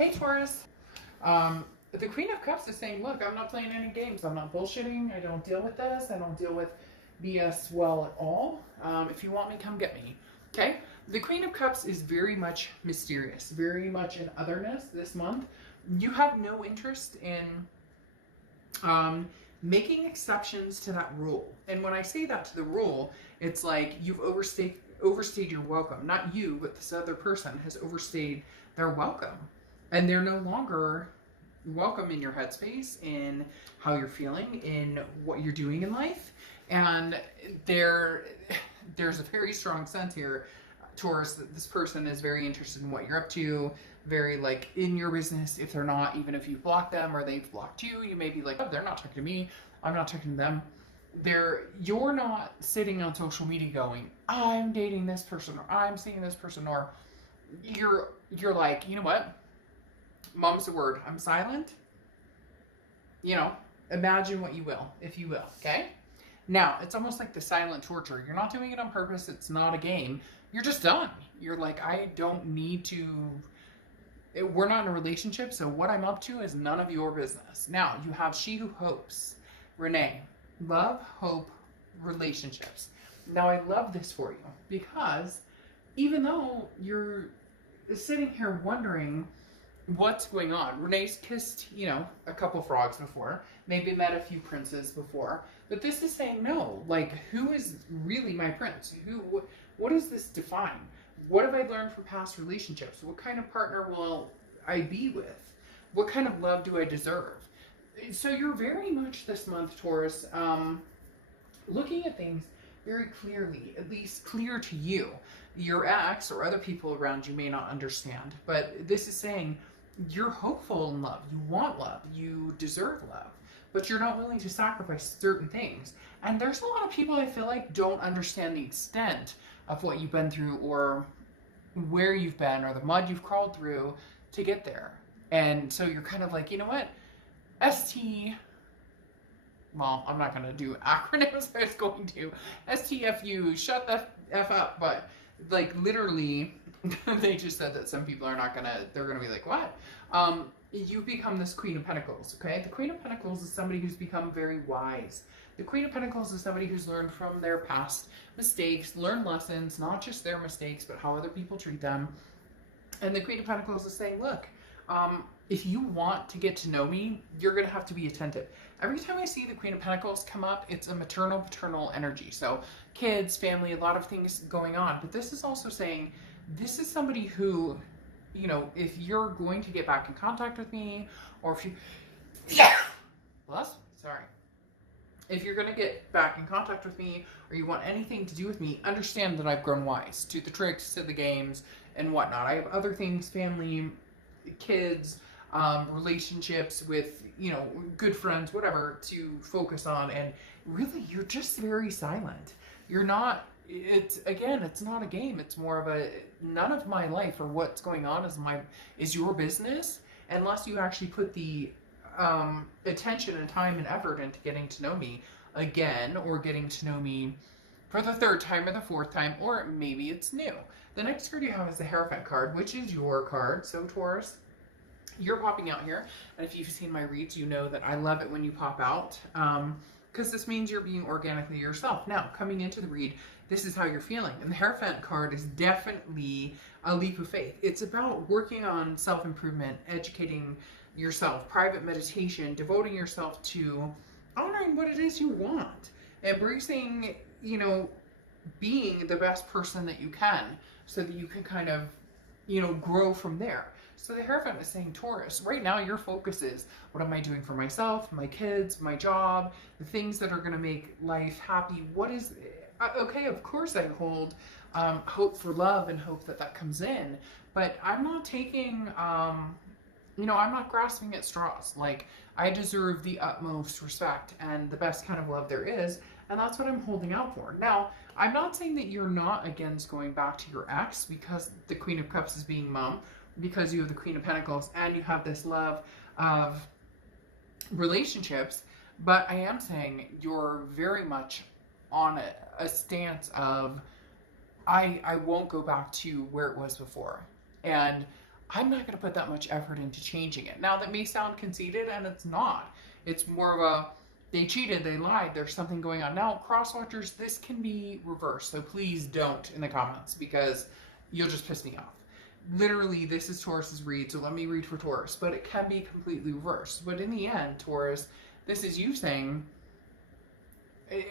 Hey Taurus. The Queen of Cups is saying, look, I'm not playing any games. I'm not bullshitting. I don't deal with this. I don't deal with BS well at all. If you want me, come get me. Okay? The Queen of Cups is very much mysterious, very much in otherness this month. You have no interest in making exceptions to that rule. And when I say that to the rule, it's like you've overstayed your welcome. Not you, but this other person has overstayed their welcome. And they're no longer welcome in your headspace, in how you're feeling, in what you're doing in life. And there's a very strong sense here, Taurus, that this person is very interested in what you're up to, very like in your business. If they're not, even if you've blocked them or they've blocked you, you may be like, oh, they're not talking to me, I'm not talking to them. You're not sitting on social media going, I'm dating this person, or I'm seeing this person, or you're like, you know what? Mom's the word. I'm silent. Imagine what you will, if you will. Okay? Now, it's almost like the silent torture. You're not doing it on purpose. It's not a game. You're just done. You're like, I don't need to. We're not in a relationship, so what I'm up to is none of your business. Now, you have She Who Hopes. Renee. Love, hope, relationships. Now, I love this for you because even though you're sitting here wondering what's going on. Renee's kissed, a couple frogs before, maybe met a few princes before, but this is saying no. Like, who is really my prince? What does this define? What have I learned from past relationships? What kind of partner will I be with? What kind of love do I deserve? So you're very much this month, Taurus, looking at things very clearly, at least clear to you. Your ex or other people around you may not understand, but this is saying you're hopeful in love, you want love, you deserve love, but you're not willing to sacrifice certain things. And there's a lot of people I feel like don't understand the extent of what you've been through or where you've been or the mud you've crawled through to get there. And so you're kind of like, you know what? Well, I'm not going to do acronyms. I was going to STFU, shut the F up, but like literally they just said that some people are not gonna, they're gonna be like, what? You become this Queen of Pentacles, okay? The Queen of Pentacles is somebody who's become very wise. The Queen of Pentacles is somebody who's learned from their past mistakes, learned lessons, not just their mistakes, but how other people treat them. And the Queen of Pentacles is saying, look, if you want to get to know me, you're going to have to be attentive. Every time I see the Queen of Pentacles come up, it's a maternal, paternal energy. So kids, family, a lot of things going on. But this is also saying, this is somebody who, if you're going to get back in contact with me, or if you, sorry. If you're going to get back in contact with me, or you want anything to do with me, understand that I've grown wise to the tricks, to the games, and whatnot. I have other things, family, kids, relationships with, good friends, whatever, to focus on. And really, you're just very silent. You're not, it's not a game. It's more of a, none of my life or what's going on is your business, unless you actually put the attention and time and effort into getting to know me again, or getting to know me for the third time or the fourth time, or maybe it's new. The next card you have is the Hierophant card, which is your card. So Taurus, you're popping out here, and if you've seen my reads, you know that I love it when you pop out, because this means you're being organically yourself. Now, coming into the read, this is how you're feeling, and the Hierophant card is definitely a leap of faith. It's about working on self-improvement, educating yourself, private meditation, devoting yourself to honoring what it is you want, embracing, being the best person that you can, so that you can kind of, grow from there. So the Hierophant is saying, Taurus, right now your focus is, what am I doing for myself, my kids, my job, the things that are going to make life happy? What is, okay, of course I hold hope for love and hope that comes in, but I'm not taking, I'm not grasping at straws. Like, I deserve the utmost respect and the best kind of love there is, and that's what I'm holding out for. Now, I'm not saying that you're not against going back to your ex, because the Queen of Cups is being mom, because you have the Queen of Pentacles and you have this love of relationships, but I am saying you're very much on a stance of, I won't go back to where it was before. And I'm not going to put that much effort into changing it. Now, that may sound conceited, and it's not. It's more of a, they cheated, they lied, there's something going on. Now, cross watchers, this can be reversed, so please don't in the comments, because you'll just piss me off. Literally, this is Taurus's read, so let me read for Taurus, but it can be completely reversed. But in the end, Taurus, this is you saying,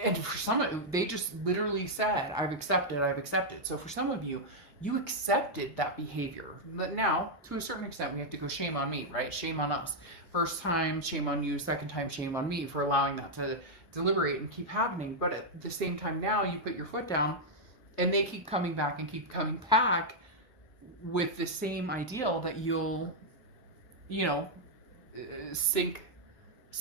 and for some of you, they just literally said, I've accepted, I've accepted. So for some of you, you accepted that behavior. But now, to a certain extent, we have to go shame on me, right? Shame on us. First time, shame on you. Second time, shame on me for allowing that to deliberate and keep happening. But at the same time now, you put your foot down, and they keep coming back and keep coming back with the same ideal that you'll, you know, sink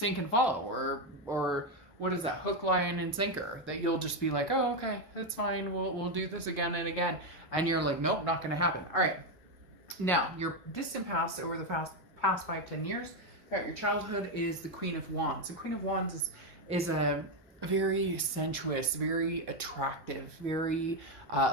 and follow, or what is that, hook, line, and sinker, that you'll just be like, oh, okay, that's fine, we'll do this again and again, and you're like, nope, not going to happen. All right, now your distant past, over the past 5-10 years, your childhood, is the Queen of Wands. The Queen of Wands is a very sensuous, very attractive, very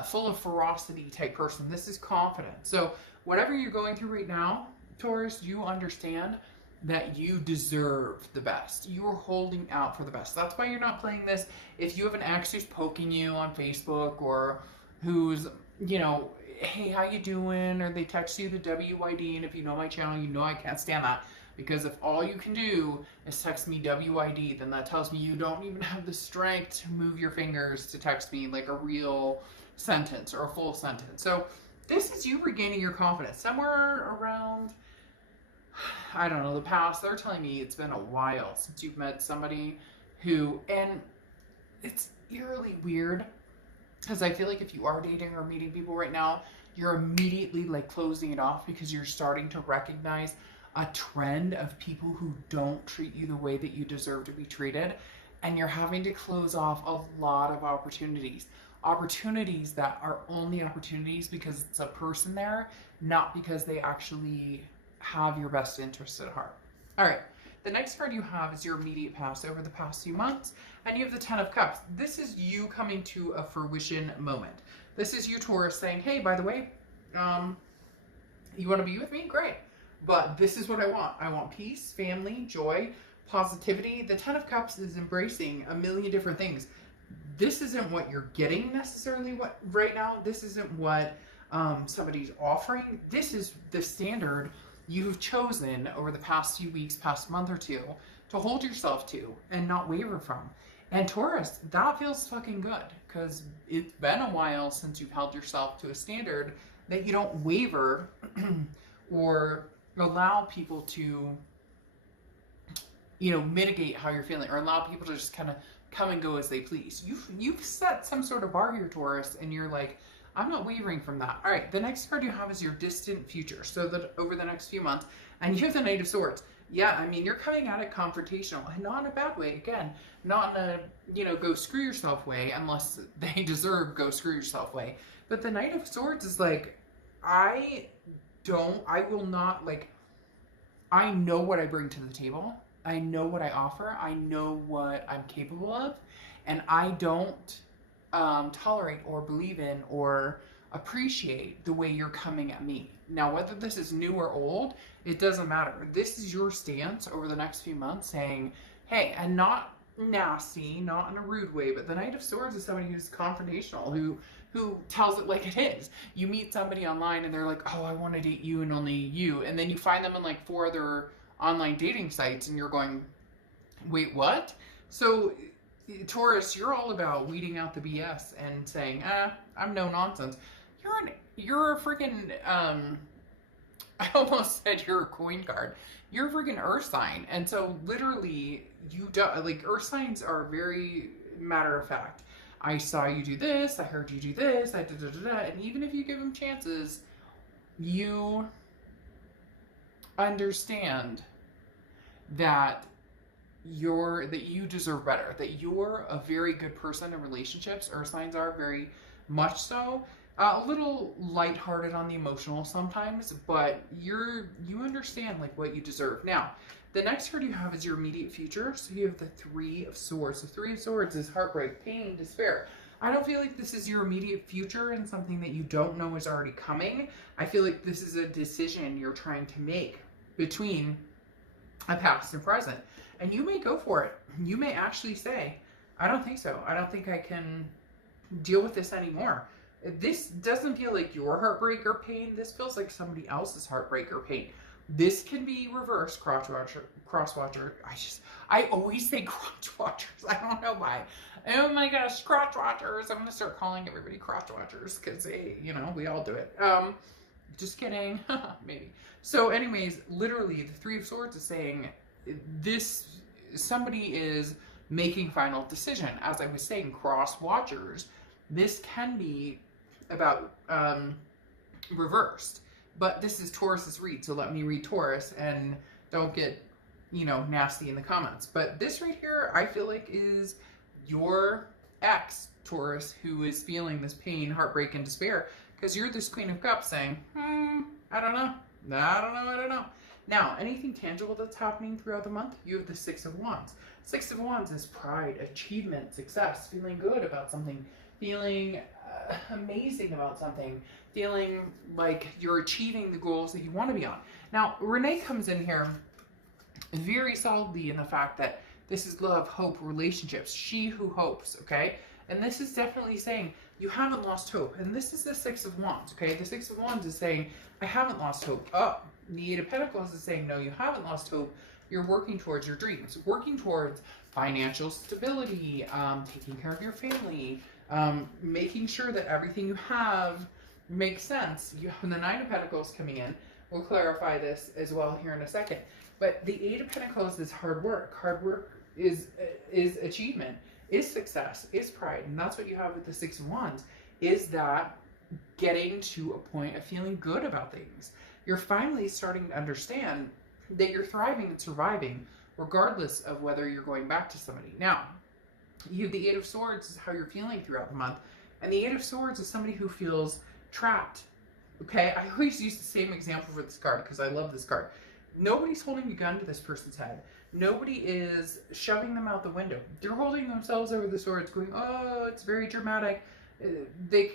full of ferocity type person. This is confident. So whatever you're going through right now, Taurus, you understand that you deserve the best. You're holding out for the best. That's why you're not playing this. If you have an ex who's poking you on Facebook, or who's, you know, hey, how you doing? Or they text you the WYD, and if you know my channel, you know I can't stand that. Because if all you can do is text me WID, then that tells me you don't even have the strength to move your fingers to text me like a real sentence or a full sentence. So this is you regaining your confidence. Somewhere around, I don't know, the past, they're telling me it's been a while since you've met somebody who, and it's eerily weird, because I feel like if you are dating or meeting people right now, you're immediately like closing it off, because you're starting to recognize a trend of people who don't treat you the way that you deserve to be treated, and you're having to close off a lot of opportunities that are only opportunities because it's a person there, not because they actually have your best interests at heart. All right, the next card you have is your immediate past over the past few months, and you have the Ten of Cups. This is you coming to a fruition moment. This is you, Taurus, saying, hey, by the way, you want to be with me? Great. But this is what I want. I want peace, family, joy, positivity. The Ten of Cups is embracing a million different things. This isn't what you're getting necessarily right now. This isn't what somebody's offering. This is the standard you've chosen over the past few weeks, past month or two, to hold yourself to and not waver from. And Taurus, that feels fucking good, because it's been a while since you've held yourself to a standard that you don't waver or allow people to, you know, mitigate how you're feeling, or allow people to just kind of come and go as they please. You've set some sort of bar here, Taurus, and you're like, I'm not wavering from that. All right, the next card you have is your distant future. So that over the next few months, and you have the Knight of Swords. Yeah, I mean, you're coming at it confrontational, and not in a bad way. Again, not in a, you know, go screw yourself way, unless they deserve go screw yourself way. But the Knight of Swords is like, I will not, like, I know what I bring to the table. I know what I offer. I know what I'm capable of. And I don't tolerate or believe in or appreciate the way you're coming at me. Now, whether this is new or old, it doesn't matter. This is your stance over the next few months, saying, hey, and not nasty, not in a rude way, but the Knight of Swords is somebody who's confrontational, who tells it like it is. You meet somebody online and they're like, oh, I want to date you and only you. And then you find them in like 4 other online dating sites and you're going, wait, what? So Taurus, you're all about weeding out the BS and saying, I'm no nonsense. You're a freaking, I almost said you're a coin card. You're a freaking earth sign. And so literally you don't, like, earth signs are very matter of fact. I saw you do this, I heard you do this, and even if you give them chances, you understand that you deserve better, that you're a very good person in relationships. Earth signs are very much so. A little lighthearted on the emotional sometimes, but you understand like what you deserve. Now, the next card you have is your immediate future. So you have the Three of Swords. The Three of Swords is heartbreak, pain, despair. I don't feel like this is your immediate future and something that you don't know is already coming. I feel like this is a decision you're trying to make between a past and present. And you may go for it. You may actually say, I don't think so. I don't think I can deal with this anymore. This doesn't feel like your heartbreak or pain. This feels like somebody else's heartbreak or pain. This can be reverse cross watcher. I always say crotch watchers. I don't know why. Oh my gosh, crotch watchers. I'm going to start calling everybody crotch watchers because they, we all do it. Just kidding. Maybe. So anyways, literally the Three of Swords is saying somebody is making final decision. As I was saying, cross watchers, this can be about reversed. But this is Taurus's read, so let me read Taurus and don't get, nasty in the comments. But this right here, I feel like is your ex, Taurus, who is feeling this pain, heartbreak, and despair. Because you're this Queen of Cups saying, I don't know. Now, anything tangible that's happening throughout the month, you have the Six of Wands. Six of Wands is pride, achievement, success, feeling good about something, feeling amazing about something, feeling like you're achieving the goals that you want to be on. Now, Renee comes in here very solidly in the fact that this is love, hope, relationships. She who hopes, okay? And this is definitely saying you haven't lost hope. And this is the Six of Wands, okay? The Six of Wands is saying, I haven't lost hope. Oh, the Eight of Pentacles is saying, no, you haven't lost hope. You're working towards your dreams, working towards financial stability, taking care of your family, making sure that everything you have makes sense. You have the Nine of Pentacles coming in. We'll clarify this as well here in a second. But the Eight of Pentacles is hard work. Hard work is achievement, is success, is pride. And that's what you have with the Six of Wands, is that getting to a point of feeling good about things. You're finally starting to understand that you're thriving and surviving regardless of whether you're going back to somebody. Now, you have the Eight of Swords is how you're feeling throughout the month. And the Eight of Swords is somebody who feels trapped. Okay, I always use the same example for this card because I love this card. Nobody's holding a gun to this person's head. Nobody is shoving them out the window. They're holding themselves over the swords going, oh, it's very dramatic. They,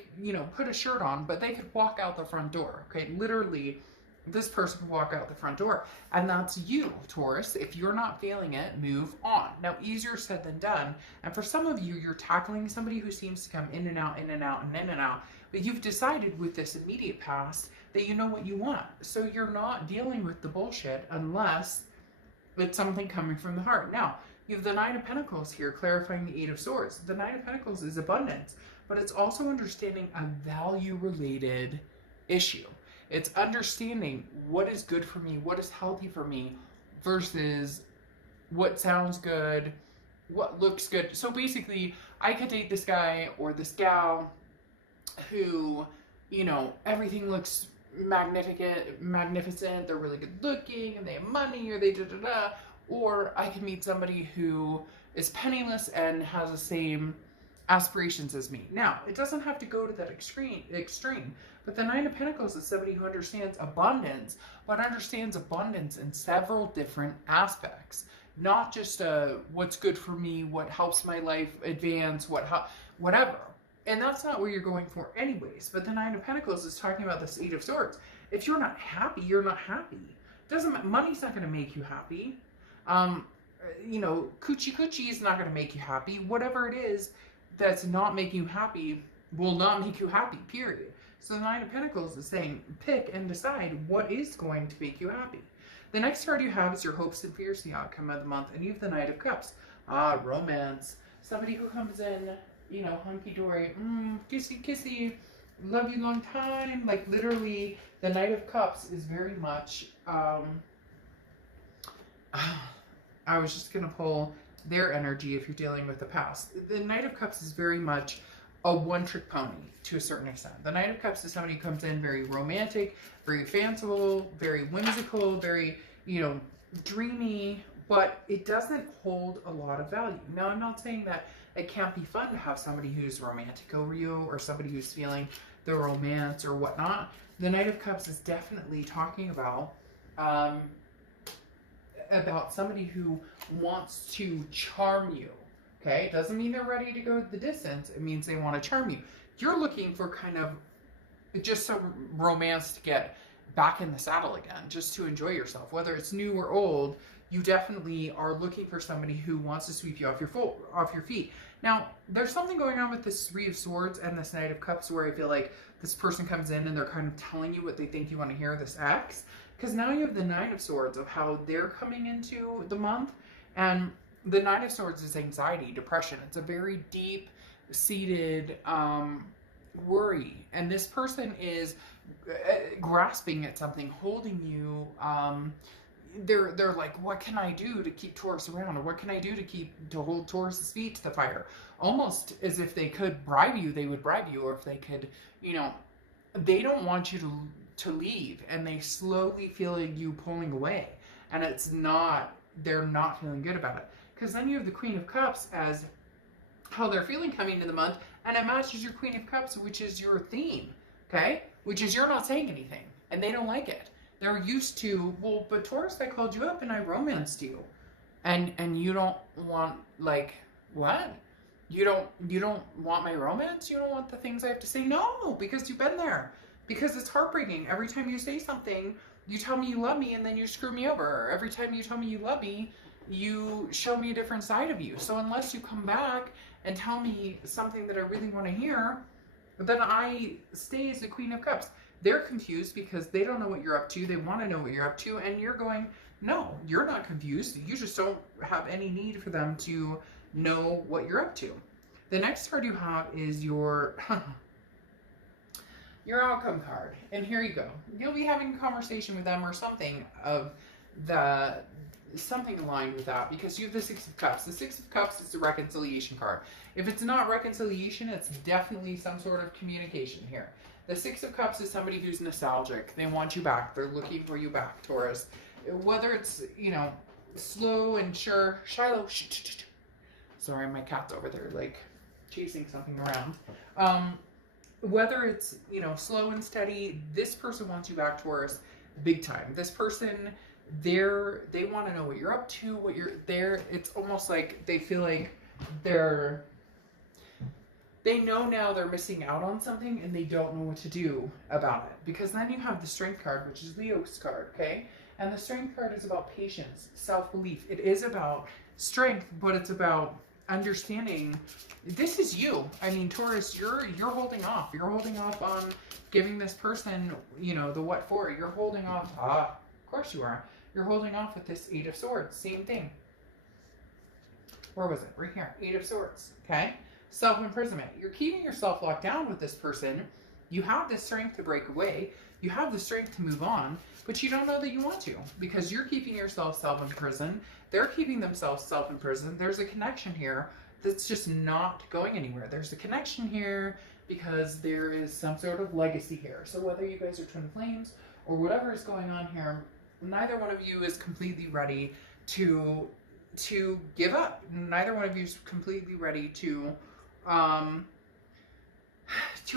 put a shirt on, but they could walk out the front door. Okay, literally, this person could walk out the front door. And that's you, Taurus. If you're not feeling it, move on. Now, easier said than done. And for some of you, you're tackling somebody who seems to come in and out, in and out, and in and out. But you've decided with this immediate past that you know what you want. So you're not dealing with the bullshit unless it's something coming from the heart. Now, you have the Nine of Pentacles here clarifying the Eight of Swords. The Nine of Pentacles is abundance, but it's also understanding a value-related issue. It's understanding what is good for me, what is healthy for me, versus what sounds good, what looks good. So basically, I could date this guy or this gal who, everything looks magnificent, they're really good looking, and they have money, or they da-da-da. Or I could meet somebody who is penniless and has the same aspirations as me. Now, it doesn't have to go to that extreme, but the Nine of Pentacles is somebody who understands abundance, but understands abundance in several different aspects. Not just what's good for me, what helps my life advance, whatever. And that's not what you're going for anyways. But the Nine of Pentacles is talking about this Eight of Swords. If you're not happy, you're not happy. Money's not going to make you happy. Coochie is not going to make you happy. Whatever it is that's not making you happy will not make you happy, period. So the Nine of Pentacles is saying, pick and decide what is going to make you happy. The next card you have is your hopes and fears, the outcome of the month. And you have the Knight of Cups. Romance. Somebody who comes in, hunky-dory, kissy, kissy, love you long time. Like, literally, the Knight of Cups is very much, I was just going to pull their energy if you're dealing with the past. The Knight of Cups is very much a one-trick pony to a certain extent. The Knight of Cups is somebody who comes in very romantic, very fanciful, very whimsical, very, dreamy, but it doesn't hold a lot of value. Now, I'm not saying that it can't be fun to have somebody who's romantic over you or somebody who's feeling the romance or whatnot. The Knight of Cups is definitely talking about somebody who wants to charm you Okay, it doesn't mean they're ready to go the distance. It means they want to charm you. You're looking for kind of just some romance to get back in the saddle again, just to enjoy yourself. Whether it's new or old, you definitely are looking for somebody who wants to sweep you off your feet. Now, there's something going on with this Three of Swords and this Knight of Cups where I feel like this person comes in and they're kind of telling you what they think you want to hear, this ex. Because now you have the Nine of Swords of how they're coming into the month. And the Nine of Swords is anxiety, depression. It's a very deep-seated worry. And this person is grasping at something, holding you. They're like, what can I do to keep Taurus around? Or what can I do to hold Taurus's feet to the fire? Almost as if they could bribe you, they would bribe you. Or if they could, they don't want you to leave. And they slowly feel you pulling away. And they're not feeling good about it. Because then you have the Queen of Cups as how they're feeling coming into the month. And it matches your Queen of Cups, which is your theme. Okay? Which is you're not saying anything. And they don't like it. They're used to, well, but Taurus, I called you up and I romanced you. And you don't want, like, what? You don't want my romance? You don't want the things I have to say? No, because you've been there. Because it's heartbreaking. Every time you say something, you tell me you love me and then you screw me over. Every time you tell me you love me, you show me a different side of you. So unless you come back and tell me something that I really want to hear, then I stay as the Queen of Cups. They're confused because they don't know what you're up to. They want to know what you're up to. And you're going, no, you're not confused. You just don't have any need for them to know what you're up to. The next card you have is your outcome card. And here you go. You'll be having a conversation with them or something something aligned with that, because you have the Six of Cups. The Six of Cups is the reconciliation card. If it's not reconciliation, it's definitely some sort of communication here. The Six of Cups is somebody who's nostalgic. They want you back. They're looking for you back, Taurus. Whether it's, slow and sure. Shiloh. Sorry, my cat's over there, like, chasing something around. Whether it's, slow and steady, this person wants you back, Taurus, big time. This person, they want to know what you're up to, what you're there. It's almost like they feel like they know now they're missing out on something and they don't know what to do about it. Because then you have the Strength card, which is Leo's card, okay? And the Strength card is about patience, self-belief. It is about strength, but it's about understanding this is you. I mean, Taurus, you're holding off. You're holding off on giving this person, the what for. You're holding off. Of course you are. You're holding off with this Eight of Swords. Same thing. Where was it? Right here. Eight of Swords. Okay? Self-imprisonment. You're keeping yourself locked down with this person. You have the strength to break away. You have the strength to move on, but you don't know that you want to, because you're keeping yourself self-imprisoned. They're keeping themselves self-imprisoned. There's a connection here that's just not going anywhere. There's a connection here because there is some sort of legacy here. So whether you guys are twin flames or whatever is going on here, neither one of you is completely ready to give up. Neither one of you is completely ready to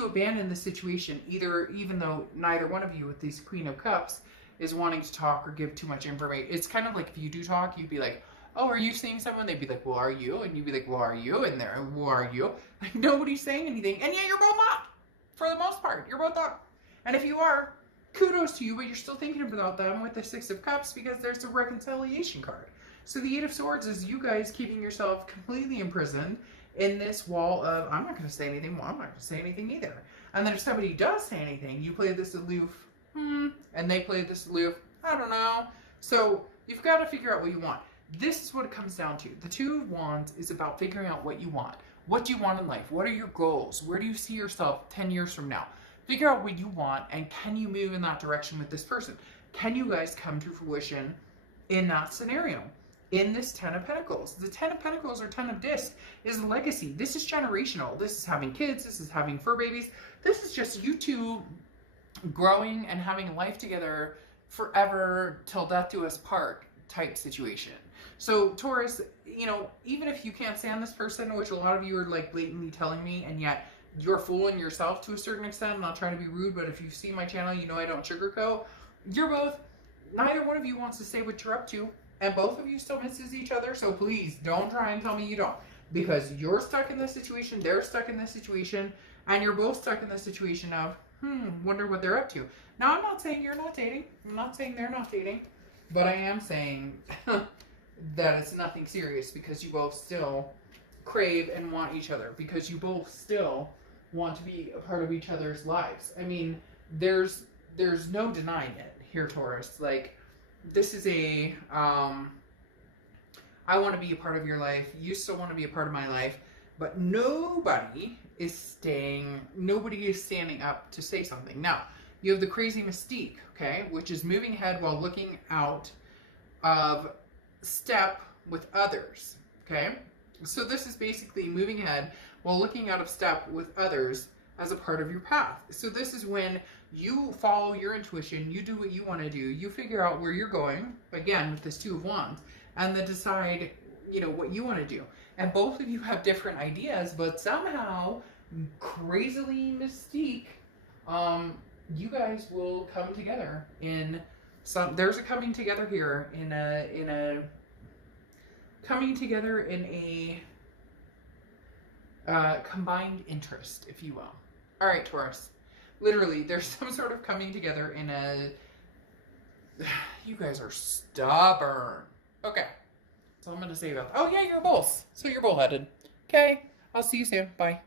abandon the situation, even though neither one of you with these Queen of Cups is wanting to talk or give too much information. It's kind of like if you do talk, you'd be like, oh, are you seeing someone? They'd be like, well, are you? And you'd be like, well, are you? And they're, well, are you? Like, nobody's saying anything. And yeah, you're both not. For the most part, you're both not. And if you are, kudos to you, but you're still thinking about them with the Six of Cups because there's a reconciliation card. So the Eight of Swords is you guys keeping yourself completely imprisoned in this wall of, I'm not going to say anything, well, I'm not going to say anything either. And then if somebody does say anything, you play this aloof, and they play this aloof, I don't know. So you've got to figure out what you want. This is what it comes down to. The Two of Wands is about figuring out what you want. What do you want in life? What are your goals? Where do you see yourself 10 years from now? Figure out what you want, and can you move in that direction with this person? Can you guys come to fruition in that scenario? In this Ten of Pentacles. The Ten of Pentacles or Ten of Discs is legacy. This is generational. This is having kids. This is having fur babies. This is just you two growing and having a life together forever till death do us part type situation. So Taurus, even if you can't stand this person, which a lot of you are like blatantly telling me, and yet you're fooling yourself to a certain extent. I'm not trying to be rude, but if you see my channel, you know I don't sugarcoat. Neither one of you wants to say what you're up to. And both of you still misses each other, so please don't try and tell me you don't. because you're stuck in this situation, they're stuck in this situation, and you're both stuck in the situation of, wonder what they're up to. Now, I'm not saying you're not dating. I'm not saying they're not dating. But I am saying that it's nothing serious because you both still crave and want each other. Because you both still want to be a part of each other's lives. I mean, there's no denying it here, Taurus. Like, this is a, I want to be a part of your life. You still want to be a part of my life. But nobody is standing up to say something. Now, you have the crazy mystique, okay, which is moving ahead while looking out of step with others, okay? So this is basically moving ahead while looking out of step with others as a part of your path. So this is when you follow your intuition, you do what you want to do, you figure out where you're going, again, with this Two of Wands, and then decide, what you want to do. And both of you have different ideas, but somehow, crazily mystique, you guys will come together in there's a coming together here in a combined interest, if you will. All right, Taurus. Literally, there's some sort of coming together in a, you guys are stubborn. Okay. So I'm going to say about that. Oh, yeah, you're both. So you're bullheaded. Okay. I'll see you soon. Bye.